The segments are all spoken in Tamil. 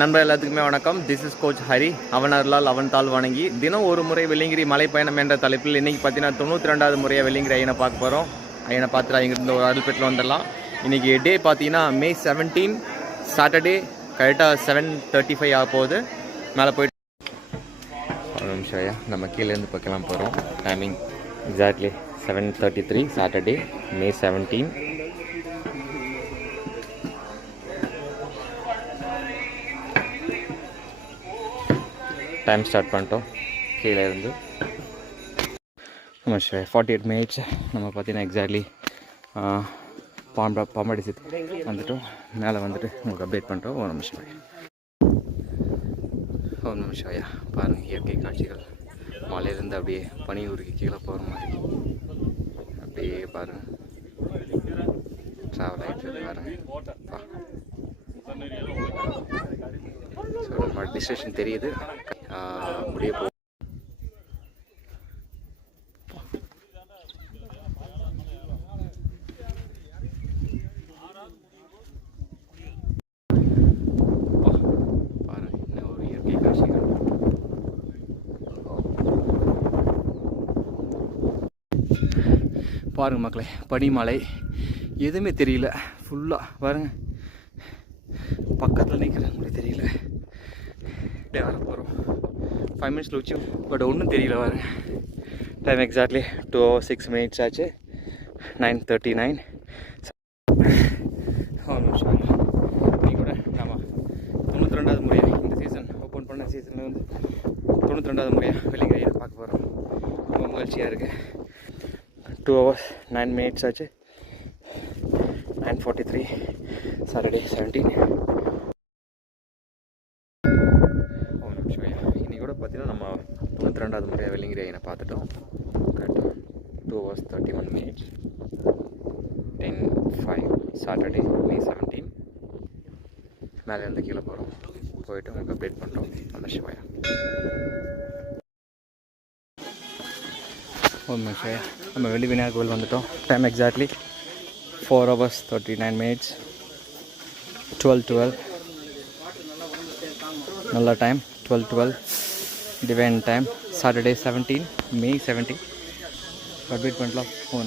நண்பர் எல்லாத்துக்குமே வணக்கம். This is coach Hari. அவன் அருளால் அவன் தாள் வணங்கி தினம் ஒரு முறை வெள்ளிங்கிரி மலை பயணம் என்ற தலைப்பில் இன்றைக்கி பார்த்தீங்கன்னா 92வது முறையாக வெள்ளிங்கிரி ஐயனை பார்க்க போகிறோம். ஐயனை பார்த்துட்டு இங்கிருந்து ஒரு அருள்பேட்டில் வந்துடலாம். இன்றைக்கி டே பார்த்தீங்கன்னா May 17 சாட்டர்டே, கரெக்டாக 7:35 ஆக போகுது. மேலே போயிட்டு ஒரு நிமிஷம் ஐயா, நம்ம கீழேருந்து பார்க்கலாம் போகிறோம். Timing exactly 7:33 Saturday May 17. Time start பண்ணிட்டோம் கீழே இருந்து. நம்ம 48 மினிட்ஸ் நம்ம பார்த்தீங்கன்னா எக்ஸாக்ட்லி பாம்பாடி சித்து வந்துட்டோம். மேலே வந்துட்டு உங்களுக்கு அப்டேட் பண்ணுறோம். ஒரு நிமிஷம் ஐயா பாருங்கள், இயற்கை காட்சிகள். மலையிலேருந்து அப்படியே பனி உருகி கீழே போகிற மாதிரி அப்படியே பாருங்கள் ட்ராவல் ஆகிட்டு பாருங்கள். ஸோ நம்ம டிஸ்டேஷன் தெரியுது, முடிய போ. பாருங்க என்ன ஒரு இயற்கை காட்சிகள். பாருங்க மக்களே, பனிமலை எதுவுமே தெரியல. ஃபுல்லாக பாருங்க, பக்கத்தில் நிற்கிறேன் கூட தெரியல. வர போகிறோம் 5 மினிட்ஸில் உச்சி, பட் ஒன்றும் தெரியல. பாருங்க டைம் எக்ஸாக்ட்லி 2 hours 6 minutes ஆச்சு. 9:39. இன்னைக்கு கூட நம்ம 92வது முறையாக இந்த சீசன் ஓப்பன் பண்ண சீசனில் வந்து 92வது முறையாக வெள்ளிங்கிரியை பார்க்க போகிறோம். ரொம்ப மகிழ்ச்சியாக இருக்குது. 2 hours 9 minutes ஆச்சு. 9:43 சாட்டர்டே 17. இன்னைக்கு கூட பார்த்தீங்கன்னா நம்ம 92வது முறையாக வெள்ளிங்கிரி ஐயனை பார்த்துட்டோம். கரெக்டாக 2 hours 31 minutes. 10:05 Saturday May 17. மேலே இருந்து கீழே போகிறோம், போயிட்டு உங்களுக்கு அப்டேட் பண்ணுறோம். அந்த சிவாயா நம்ம வெள்ளி விநாயகர் கோவில் வந்துட்டோம். Time exactly 4 hours 39 minutes. 12:12 நல்ல time. 12:12 divine time. Saturday 17 May 17. Update பண்ணலாம். ஓம்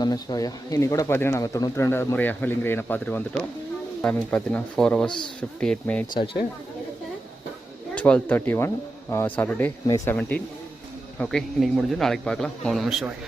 நம சிவாயா. இன்னைக்கு கூட பார்த்தீங்கன்னா நம்ம 92வது முறையாக வெள்ளிங்கிரி ஐயனை பார்த்துட்டு வந்துட்டோம். டைமிங் பார்த்தீங்கன்னா 4 hours 58 minutes ஆச்சு. 12:31 சாட்டர்டே May 17. ஓகே, இன்றைக்கி முடிஞ்சு நாளைக்கு பார்க்கலாம். ஓம் நம சிவாயா.